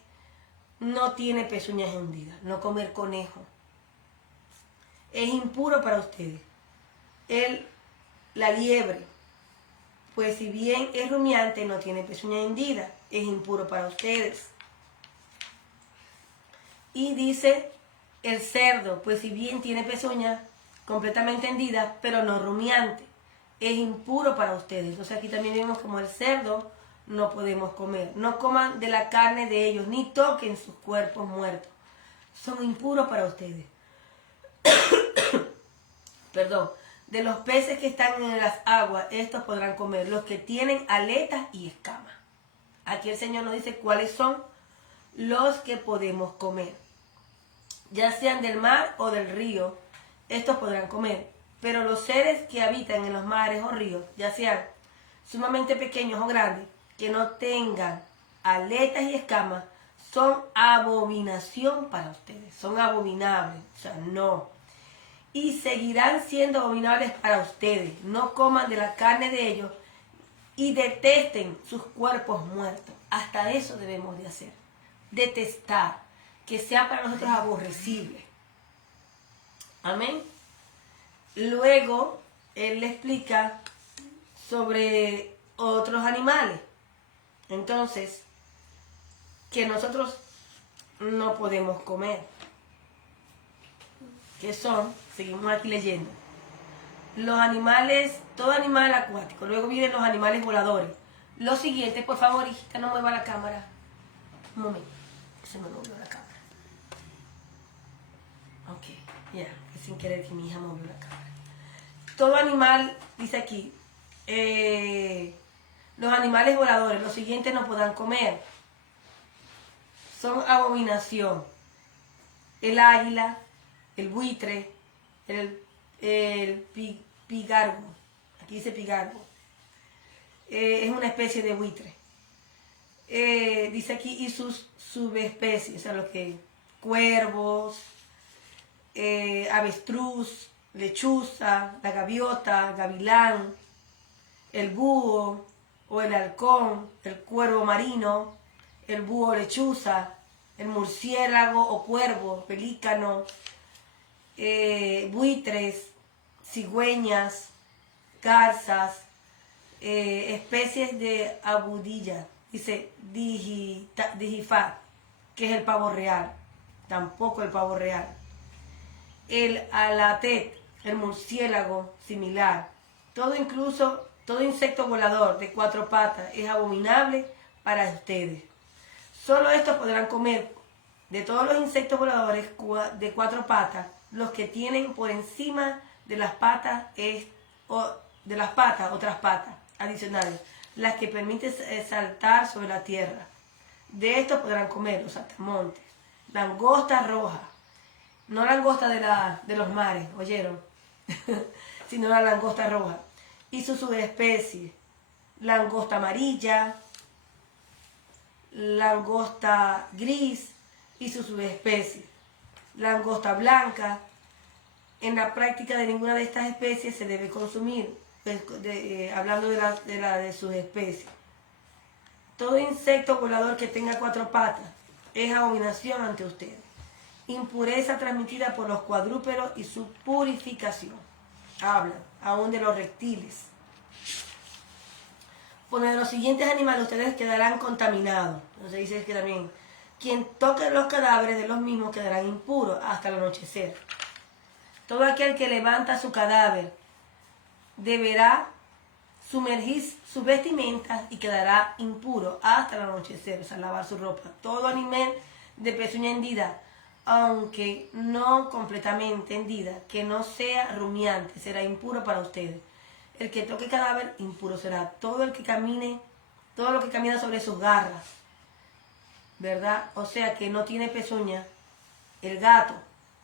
no tiene pezuñas hendidas. No comer conejo es impuro para ustedes. La liebre, pues si bien es rumiante, no tiene pezuña hendida, es impuro para ustedes. Y dice el cerdo, pues si bien tiene pezuña completamente hendida, pero no rumiante, es impuro para ustedes. Entonces aquí también vemos como el cerdo no podemos comer. No coman de la carne de ellos, ni toquen sus cuerpos muertos. Son impuros para ustedes. Perdón. De los peces que están en las aguas, estos podrán comer. Los que tienen aletas y escamas. Aquí el Señor nos dice cuáles son los que podemos comer. Ya sean del mar o del río, estos podrán comer. Pero los seres que habitan en los mares o ríos, ya sean sumamente pequeños o grandes, que no tengan aletas y escamas, son abominación para ustedes. Son abominables. O sea, no. Y seguirán siendo abominables para ustedes. No coman de la carne de ellos y detesten sus cuerpos muertos. Hasta eso debemos de hacer. Detestar. Que sea para nosotros aborrecible. Amén. Luego, él le explica sobre otros animales. Entonces, que nosotros no podemos comer. Que son, seguimos aquí leyendo, los animales, todo animal acuático. Luego vienen los animales voladores. Los siguientes, por favor, hijita, no mueva la cámara. Un momento, se me movió la cámara. Ok, ya, sin querer que mi hija movió la cámara. todo animal, dice aquí, los animales voladores, los siguientes no podrán comer. Son abominación. El águila, el buitre, el pigargo. Aquí dice pigargo. Es una especie de buitre. Dice aquí, y sus subespecies, o sea, lo que cuervos, avestruz, lechuza, la gaviota, gavilán, el búho o el halcón, el cuervo marino, el búho lechuza, el murciélago o cuervo, pelícano, buitres, cigüeñas, garzas, especies de abudilla, dice digifá, que es el pavo real, tampoco el pavo real. El alatet, el murciélago similar, todo insecto volador de 4 patas es abominable para ustedes. Solo estos podrán comer de todos los insectos voladores de 4 patas, los que tienen por encima de las patas otras patas adicionales, las que permiten saltar sobre la tierra. De estos podrán comer los saltamontes, langosta roja, no langosta de los mares, ¿oyeron? Sino la langosta roja, y sus subespecies, langosta amarilla, langosta gris y sus subespecies, langosta blanca. En la práctica de ninguna de estas especies se debe consumir, hablando de sus especies. Todo insecto volador que tenga 4 patas es abominación ante ustedes. Impureza transmitida por los cuadrúpedos y su purificación. Habla aún de los reptiles. Por medio de los siguientes animales ustedes quedarán contaminados. Entonces dice que también, quien toque los cadáveres de los mismos quedarán impuros hasta el anochecer. Todo aquel que levanta su cadáver deberá sumergir sus vestimentas y quedará impuro hasta el anochecer, o sea, lavar su ropa. Todo animal de pezuña hendida, aunque no completamente hendida, que no sea rumiante, será impuro para ustedes. El que toque cadáver, impuro será. Todo lo que camina sobre sus garras, ¿verdad? O sea, que no tiene pezuña, el gato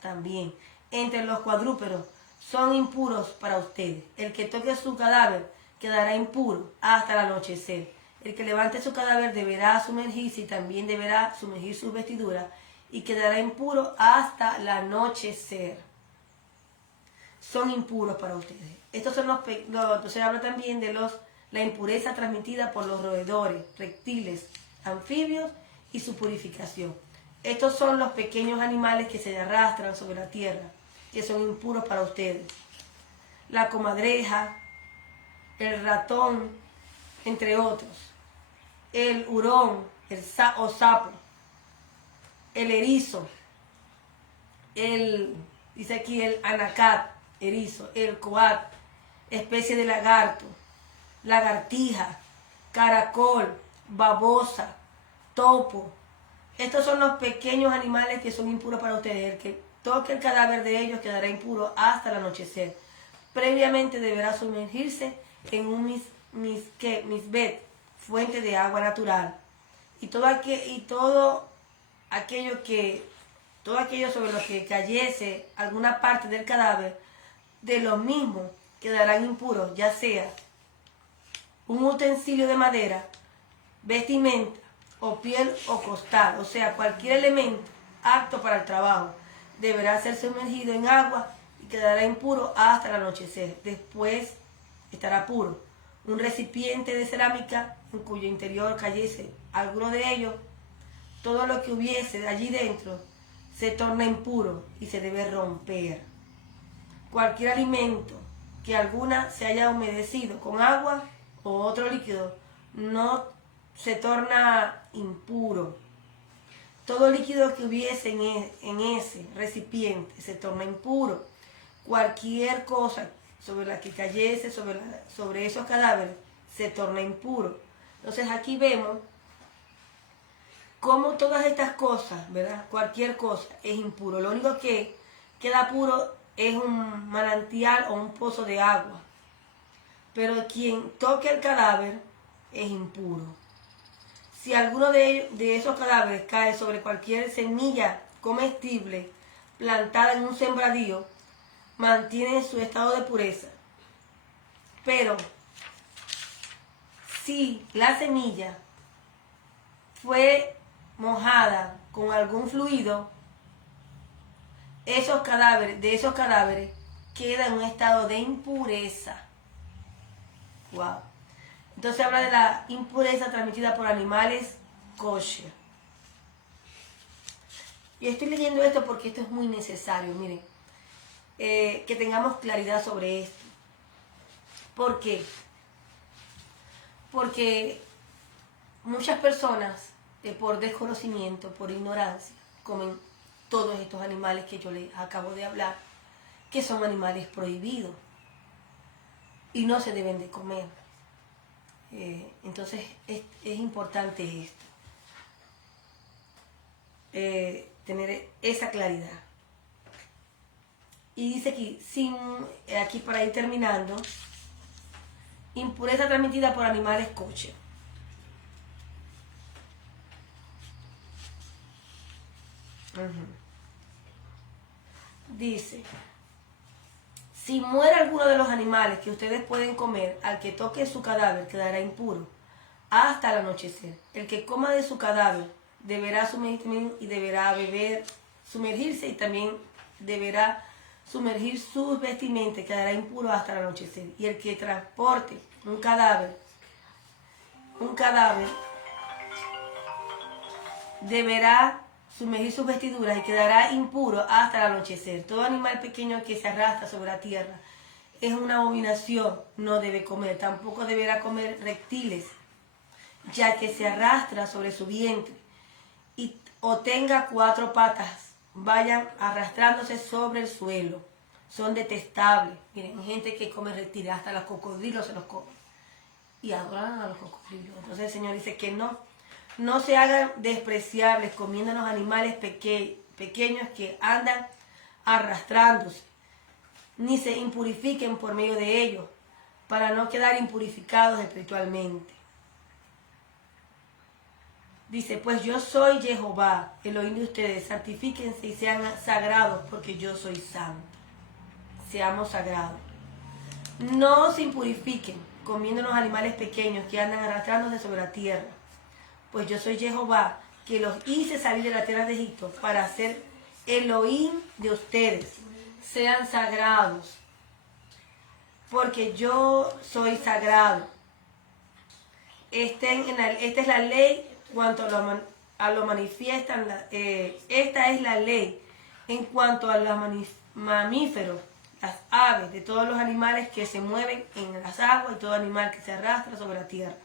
también. Entre los cuadrúpedos son impuros para ustedes. El que toque su cadáver quedará impuro hasta el anochecer. El que levante su cadáver deberá sumergirse y también deberá sumergir sus vestiduras y quedará impuro hasta el anochecer. Son impuros para ustedes. Estos son se habla también de la impureza transmitida por los roedores, reptiles, anfibios y su purificación. Estos son los pequeños animales que se arrastran sobre la tierra, que son impuros para ustedes. La comadreja, el ratón, entre otros. El hurón, o sapo, el erizo, dice aquí el anacat, erizo, el coat, especie de lagarto, lagartija, caracol, babosa, topo. Estos son los pequeños animales que son impuros para ustedes. El que toque el cadáver de ellos quedará impuro hasta el anochecer. Previamente deberá sumergirse en un misbet, fuente de agua natural. Y todo aquello sobre lo que cayese alguna parte del cadáver, de los mismos quedarán impuros, ya sea un utensilio de madera, vestimenta, o piel o costal, o sea, cualquier elemento apto para el trabajo, deberá ser sumergido en agua y quedará impuro hasta el anochecer. Después estará puro. Un recipiente de cerámica en cuyo interior cayese alguno de ellos, todo lo que hubiese allí dentro se torna impuro y se debe romper. Cualquier alimento que alguna se haya humedecido con agua o otro líquido no se torna impuro. Todo líquido que hubiese en ese recipiente se torna impuro. Cualquier cosa sobre la que cayese sobre esos cadáveres se torna impuro. Entonces aquí vemos cómo todas estas cosas, ¿verdad? Cualquier cosa es impuro. Lo único que queda puro es un manantial o un pozo de agua, pero quien toque el cadáver es impuro. Si alguno de esos cadáveres cae sobre cualquier semilla comestible plantada en un sembradío, mantiene su estado de pureza. Pero si la semilla fue mojada con algún fluido, de esos cadáveres queda en un estado de impureza. Wow. Entonces habla de la impureza transmitida por animales kosher. Y estoy leyendo esto porque esto es muy necesario, miren, que tengamos claridad sobre esto. ¿Por qué? Porque muchas personas, por desconocimiento, por ignorancia, comen todos estos animales que yo les acabo de hablar, que son animales prohibidos y no se deben de comer. Entonces es importante esto, tener esa claridad. Y dice aquí para ir terminando, impureza transmitida por animales kosher. Dice, si muere alguno de los animales que ustedes pueden comer, al que toque su cadáver quedará impuro hasta el anochecer. El que coma de su cadáver deberá sumergirse y también deberá sumergir sus vestimentas, quedará impuro hasta el anochecer. Y el que transporte un cadáver deberá sumergir sus vestiduras y quedará impuro hasta el anochecer. Todo animal pequeño que se arrastra sobre la tierra es una abominación, no debe comer. Tampoco deberá comer reptiles, ya que se arrastra sobre su vientre o tenga 4 patas, vayan arrastrándose sobre el suelo. Son detestables. Miren, hay gente que come reptiles, hasta los cocodrilos se los comen. Y adoran a los cocodrilos. Entonces el Señor dice que no se hagan despreciables comiendo los animales pequeños que andan arrastrándose, ni se impurifiquen por medio de ellos, para no quedar impurificados espiritualmente. Dice, pues yo soy Jehová, Elohim de ustedes, santifíquense y sean sagrados, porque yo soy santo. Seamos sagrados. No se impurifiquen comiendo los animales pequeños que andan arrastrándose sobre la tierra, pues yo soy Jehová, que los hice salir de la tierra de Egipto para ser Elohim de ustedes. Sean sagrados, porque yo soy sagrado. Esta es la ley cuanto a lo manifiestan. Esta es la ley en cuanto a los mamíferos, las aves, de todos los animales que se mueven en las aguas y todo animal que se arrastra sobre la tierra,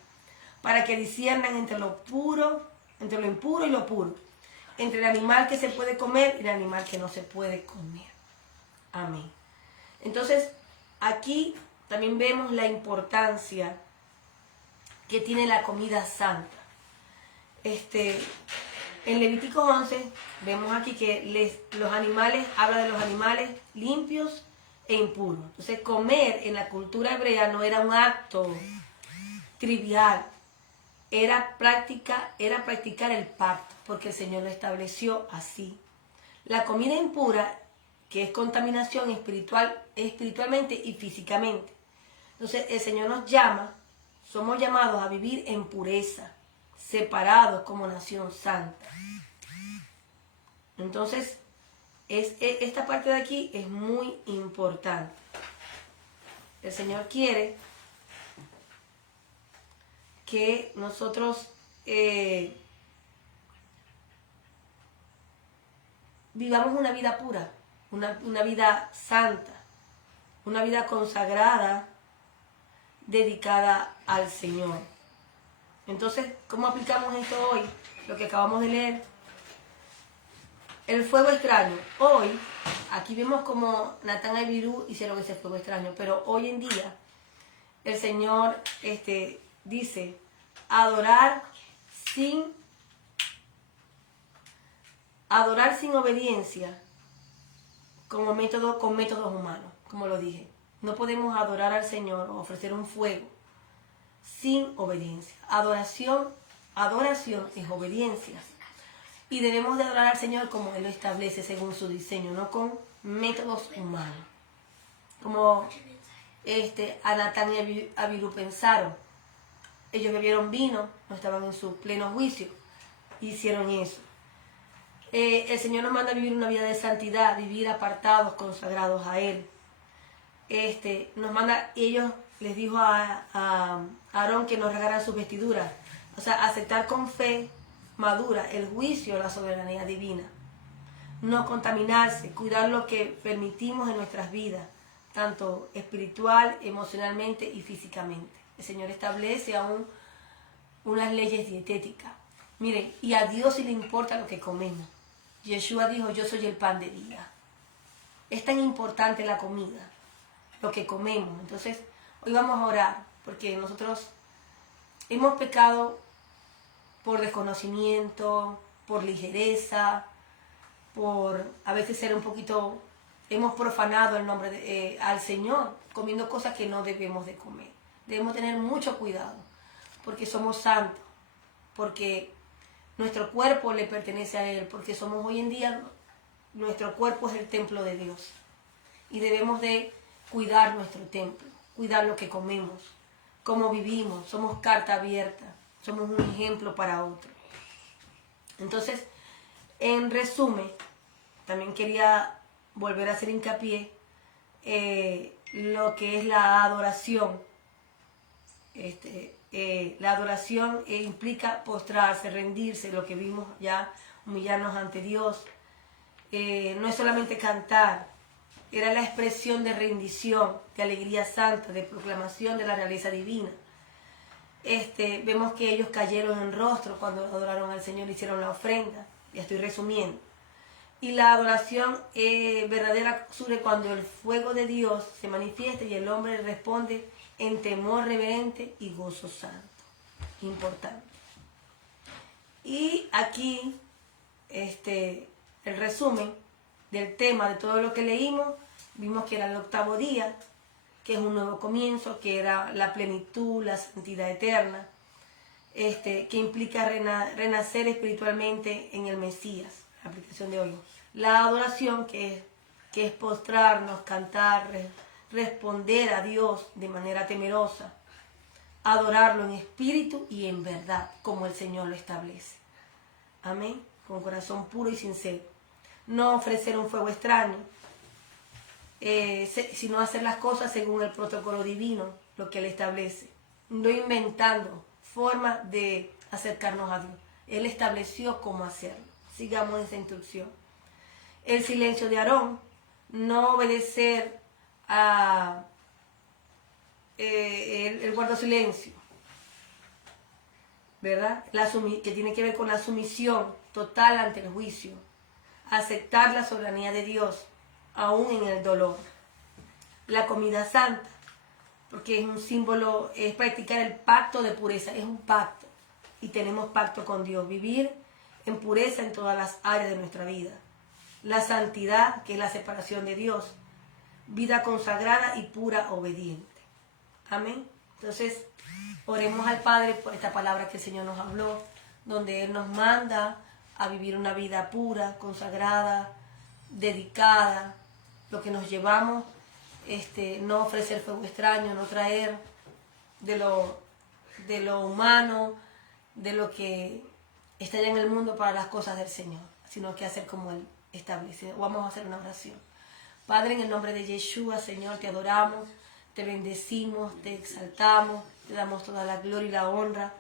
para que disciernan entre lo impuro y lo puro, entre el animal que se puede comer y el animal que no se puede comer. Amén. Entonces, aquí también vemos la importancia que tiene la comida santa. En Levítico 11 vemos aquí que los animales, habla de los animales limpios e impuros. Entonces, comer en la cultura hebrea no era un acto trivial, era practicar el pacto, porque el Señor lo estableció así. La comida impura, que es contaminación espiritualmente y físicamente. Entonces el Señor nos llama, somos llamados a vivir en pureza, separados como nación santa. Entonces, esta parte de aquí es muy importante. El Señor quiere que nosotros vivamos una vida pura, una vida santa, una vida consagrada, dedicada al Señor. Entonces, ¿cómo aplicamos esto hoy? Lo que acabamos de leer. El fuego extraño. Hoy, aquí vemos como Natán y Abiú hicieron ese fuego extraño, pero hoy en día el Señor dice adorar sin obediencia con métodos humanos, como lo dije. No podemos adorar al Señor o ofrecer un fuego sin obediencia. Adoración es obediencia. Y debemos de adorar al Señor como Él lo establece según su diseño, no con métodos humanos. Como Anatán y Abiú pensaron. Ellos bebieron vino, no estaban en su pleno juicio, hicieron eso. El Señor nos manda a vivir una vida de santidad, vivir apartados, consagrados a Él. Nos manda, ellos les dijo a Aarón que nos regaran sus vestiduras. O sea, aceptar con fe madura el juicio, la soberanía divina. No contaminarse, cuidar lo que permitimos en nuestras vidas, tanto espiritual, emocionalmente y físicamente. El Señor establece aún unas leyes dietéticas. Miren, y a Dios sí le importa lo que comemos. Yeshua dijo, yo soy el pan de vida. Es tan importante la comida, lo que comemos. Entonces, hoy vamos a orar, porque nosotros hemos pecado por desconocimiento, por ligereza, por a veces ser un poquito, hemos profanado el nombre al Señor, comiendo cosas que no debemos de comer. Debemos tener mucho cuidado, porque somos santos, porque nuestro cuerpo le pertenece a Él, porque somos hoy en día, nuestro cuerpo es el templo de Dios. Y debemos de cuidar nuestro templo, cuidar lo que comemos, cómo vivimos, somos carta abierta, somos un ejemplo para otros. Entonces, en resumen, también quería volver a hacer hincapié lo que es la adoración. La adoración implica postrarse, rendirse, lo que vimos ya, humillarnos ante Dios. No es solamente cantar, era la expresión de rendición, de alegría santa, de proclamación de la realeza divina. Vemos que ellos cayeron en rostro cuando adoraron al Señor, hicieron la ofrenda. Ya estoy resumiendo. Y la adoración verdadera surge cuando el fuego de Dios se manifiesta y el hombre responde en temor reverente y gozo santo. Importante. Y aquí el resumen del tema de todo lo que leímos, vimos que era el 8º día, que es un nuevo comienzo, que era la plenitud, la santidad eterna, que implica renacer espiritualmente en el Mesías, la aplicación de hoy. La adoración, que es postrarnos, cantar, responder a Dios de manera temerosa, adorarlo en espíritu y en verdad, como el Señor lo establece. Amén, con corazón puro y sincero. No ofrecer un fuego extraño, sino hacer las cosas según el protocolo divino, lo que Él establece. No inventando formas de acercarnos a Dios. Él estableció cómo hacerlo. Sigamos esa instrucción. El silencio de Aarón, no obedecer a el guardo silencio, ¿verdad? Que tiene que ver con la sumisión total ante el juicio. Aceptar la soberanía de Dios, aún en el dolor. La comida santa, porque es un símbolo, es practicar el pacto de pureza, es un pacto. Y tenemos pacto con Dios, vivir en pureza en todas las áreas de nuestra vida. La santidad, que es la separación de Dios. Vida consagrada y pura obediente. Amén. Entonces, oremos al Padre por esta palabra que el Señor nos habló, donde Él nos manda a vivir una vida pura, consagrada, dedicada, lo que nos llevamos, no ofrecer fuego extraño, no traer de lo humano, de lo que está allá en el mundo para las cosas del Señor, sino que hacer como Él establece. Vamos a hacer una oración. Padre, en el nombre de Yeshua, Señor, te adoramos, te bendecimos, te exaltamos, te damos toda la gloria y la honra.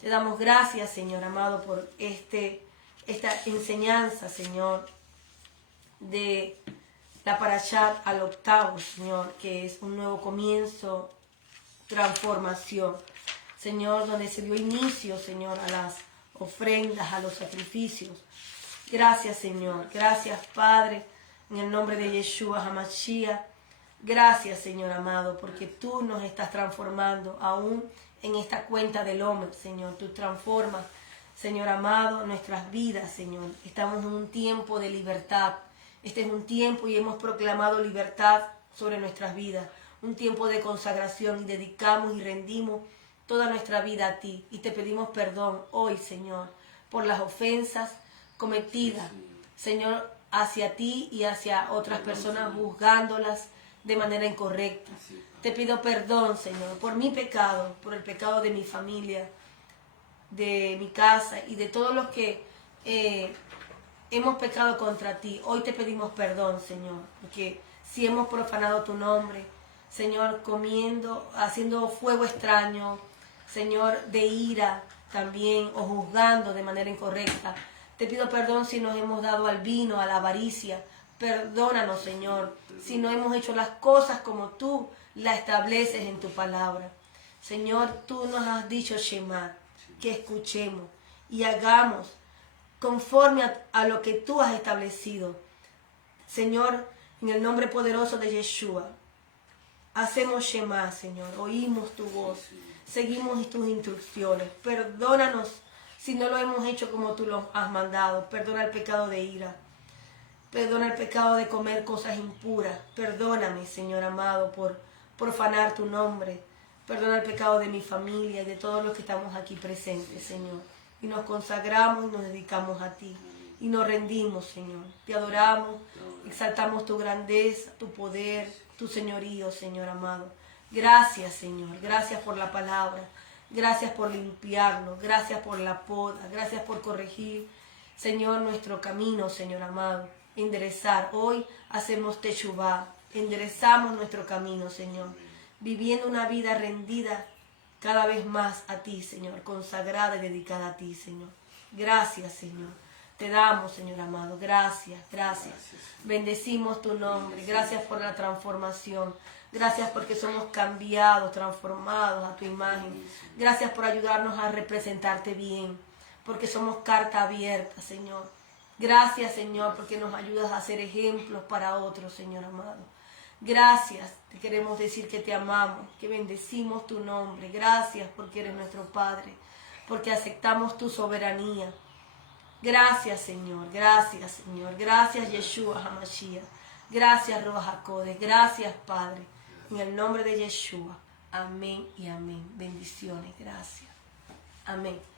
Te damos gracias, Señor amado, por esta enseñanza, Señor, de la Parashat al 8º, Señor, que es un nuevo comienzo, transformación. Señor, donde se dio inicio, Señor, a las ofrendas, a los sacrificios. Gracias, Señor. Gracias, Padre, en el nombre de Yeshua HaMashiach. Gracias, Señor amado, porque tú nos estás transformando aún en esta cuenta del hombre, Señor. Tú transformas, Señor amado, nuestras vidas, Señor. Estamos en un tiempo de libertad. Este es un tiempo y hemos proclamado libertad sobre nuestras vidas. Un tiempo de consagración y dedicamos y rendimos toda nuestra vida a ti. Y te pedimos perdón hoy, Señor, por las ofensas cometidas, Señor, hacia ti y hacia otras personas, juzgándolas de manera incorrecta. Te pido perdón, Señor, por mi pecado, por el pecado de mi familia, de mi casa y de todos los que hemos pecado contra ti. Hoy te pedimos perdón, Señor, porque si hemos profanado tu nombre, Señor, comiendo, haciendo fuego extraño, Señor, de ira también, o juzgando de manera incorrecta. Te pido perdón si nos hemos dado al vino, a la avaricia. Perdónanos, Señor, si no hemos hecho las cosas como tú las estableces en tu palabra. Señor, tú nos has dicho, Shema, que escuchemos y hagamos conforme a lo que tú has establecido. Señor, en el nombre poderoso de Yeshua, hacemos Shema, Señor, oímos tu voz, seguimos tus instrucciones. Perdónanos si no lo hemos hecho como tú lo has mandado. Perdona el pecado de ira. Perdona el pecado de comer cosas impuras. Perdóname, Señor amado, por profanar tu nombre. Perdona el pecado de mi familia y de todos los que estamos aquí presentes, Señor. Y nos consagramos y nos dedicamos a ti. Y nos rendimos, Señor. Te adoramos, exaltamos tu grandeza, tu poder, tu señorío, Señor amado. Gracias, Señor. Gracias por la palabra. Gracias por limpiarnos. Gracias por la poda. Gracias por corregir, Señor, nuestro camino, Señor amado. Enderezar. Hoy hacemos Teshuvá. Enderezamos nuestro camino, Señor. Viviendo una vida rendida cada vez más a ti, Señor. Consagrada y dedicada a ti, Señor. Gracias, Señor. Te damos, Señor amado. Gracias, gracias. Bendecimos tu nombre. Gracias por la transformación. Gracias porque somos cambiados, transformados a tu imagen. Gracias por ayudarnos a representarte bien. Porque somos carta abierta, Señor. Gracias, Señor, porque nos ayudas a ser ejemplos para otros, Señor amado. Gracias, te queremos decir que te amamos, que bendecimos tu nombre. Gracias porque eres nuestro Padre, porque aceptamos tu soberanía. Gracias, Señor, gracias, Señor. Gracias, Yeshua HaMashiach. Gracias, Ruach HaKodesh. Gracias, Padre. En el nombre de Yeshua. Amén y amén. Bendiciones, gracias. Amén.